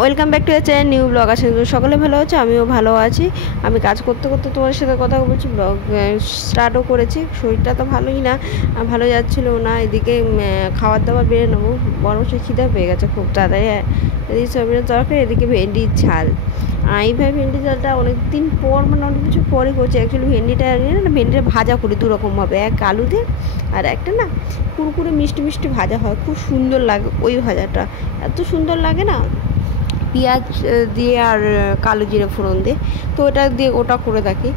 Welcome back to the channel new blog. আশা করি সকলে ভালো আছে, আমিও ভালো আছি। আমি কাজ করতে করতে তোমার সাথে কথা বলছি, ব্লগ স্টার্টও করেছি। শরীরটা তো ভালোই না, ভালো যাচ্ছিলো না। এদিকে খাবার দাবার বেড়ে নেবো, বরং সে খিদে পেয়ে গেছে খুব তাড়াতাড়ি। এদিকে সয়াবিনের তরকারি, এদিকে ভেন্ডির ঝাল। এইভাবে ভেন্ডির ঝালটা অনেক দিন পর, মানে অনেক কিছু পরে করছি। অ্যাকচুয়ালি ভেন্ডিটা ভাজা করি দুরকমভাবে, এক আলু দিয়ে আর একটা না কুরকুরে মিষ্টি মিষ্টি ভাজা হয়, খুব সুন্দর লাগে ওই ভাজাটা, এত সুন্দর লাগে না, পেঁয়াজ দিয়ে আর কালো জিরে ফোড়ন দিয়ে। তো ওটা দিয়ে ওটা করে থাকি।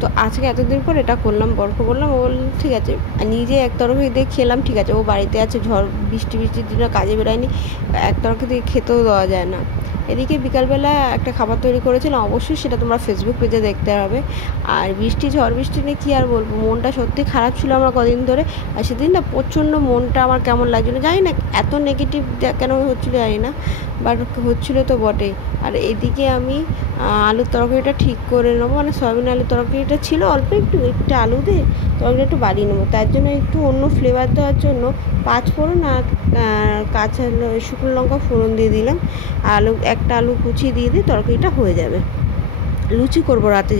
তো আজকে এতদিন পর এটা করলাম, বরকে বললাম, ও বলল ঠিক আছে। নিজে এক তরকারি দিয়ে খেলাম, ঠিক আছে, ও বাড়িতে আছে, ঝড় বৃষ্টির দিনে কাজে বেরোয়নি, এক তরকারি দিয়ে খেতেও দেওয়া যায় না। এদিকে বিকালবেলা একটা খাবার তৈরি করেছিলাম, অবশ্যই সেটা তোমরা ফেসবুক পেজে দেখতে হবে। আর ঝড় বৃষ্টি নিয়ে কী আর বলবো, মনটা সত্যি খারাপ ছিল আমার কদিন ধরে। আর সেদিন না প্রচণ্ড মনটা আমার কেমন লাগছিলো জানি না, এত নেগেটিভ কেন হচ্ছিলো জানি না, বাট হচ্ছিলো তো বটেই। আর এদিকে আমি আলুর তরকারিটা ঠিক করে নেবো, মানে সয়াবিন আলুর তরকারিটা ছিল অল্প একটু আলু দিয়ে তরকারিটা একটু বাড়িয়ে নেবো। তার জন্য একটু অন্য ফ্লেভার দেওয়ার জন্য 5 ফোড়ন আর কাঁচা শুকনো লঙ্কা ফোড়ন দিয়ে দিলাম। একটা আলু কুচিয়ে দিয়ে তরকারিটা হয়ে যাবে। লুচি করবো রাতে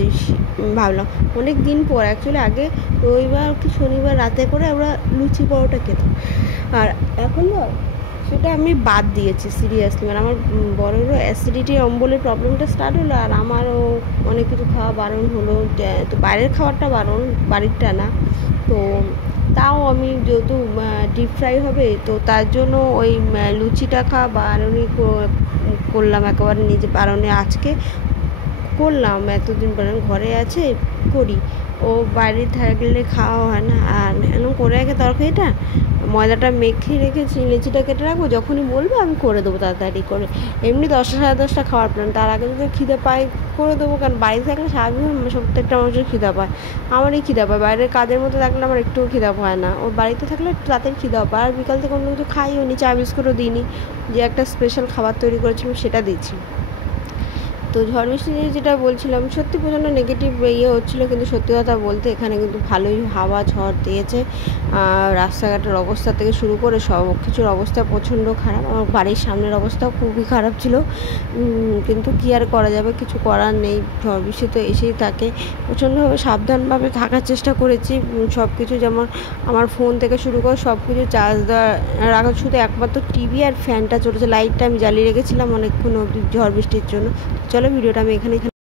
ভাবলাম, অনেক দিন পর। অ্যাকচুয়ালি আগে রবিবার কি শনিবার রাতে করে আমরা লুচি পরোটা খেতাম, আর এখন না সেটা আমি বাদ দিয়েছি সিরিয়াসলি। মানে আমার বড়োরও অ্যাসিডিটি অম্বলের প্রবলেমটা স্টার্ট হলো, আর আমারও অনেক কিছু খাওয়া বারণ হলো। তো বাইরের খাবারটা বারণ, বাড়িরটা না। তো তাও আমি যেহেতু ডিপ ফ্রাই হবে, তো তার জন্য ওই লুচিটা খাওয়া বারণই করলাম, একেবারে নিজে বারণে আজকে করলাম। এতদিন পরে ঘরে আছে করি, ও বাইরে থাকলে খাওয়া হয় না। আর এরকম করে রাখে তরকারিটা, ময়দাটা মেখে রেখেছি, লিচিটা কেটে রাখবো, যখনই বলবো আমি করে দেবো তাড়াতাড়ি করে। এমনি 10টা সাড়ে 10টা খাওয়ার প্ল্যান, তার আগে যদি খিদে পায় করে দেবো। কারণ বাড়ি থাকলে স্বাভাবিক প্রত্যেকটা মানুষের খিদে পায়, আমারই খিদে পায়। বাইরের কাজের মধ্যে থাকলে আমার একটুও খিদে পায় না, ওর বাড়িতে থাকলে একটু তাড়াতাড়ি খিদে পায়। আর বিকাল থেকে কোনো কিছু খাইও নি, চা বিস্কুটও দিইনি, যে একটা স্পেশাল খাবার তৈরি করেছিলাম সেটা দিচ্ছি। তো ঝড় বৃষ্টি নিয়ে যেটা বলছিলাম, সত্যি প্রচণ্ড নেগেটিভ হচ্ছিলো, কিন্তু সত্যি কথা বলতে এখানে কিন্তু ভালোই হাওয়া ঝড় দিয়েছে। রাস্তাঘাটের অবস্থা থেকে শুরু করে সব কিছুর অবস্থা প্রচণ্ড খারাপ। আমার বাড়ির সামনের অবস্থাও খুবই খারাপ ছিল, কিন্তু কী আর করা যাবে, কিছু করার নেই। ঝড় বৃষ্টি তো এসেই থাকে। প্রচণ্ডভাবে সাবধানভাবে থাকার চেষ্টা করেছি। সব কিছু যেমন আমার ফোন থেকে শুরু করে সব কিছু চার্জ দেওয়া রাখা, শুধু একমাত্র টিভি আর ফ্যানটা চলেছে, লাইটটা আমি জ্বালিয়ে রেখেছিলাম অনেকক্ষণ অবধি ঝড় বৃষ্টির জন্য। চলো ভিডিওটা আমি এখানে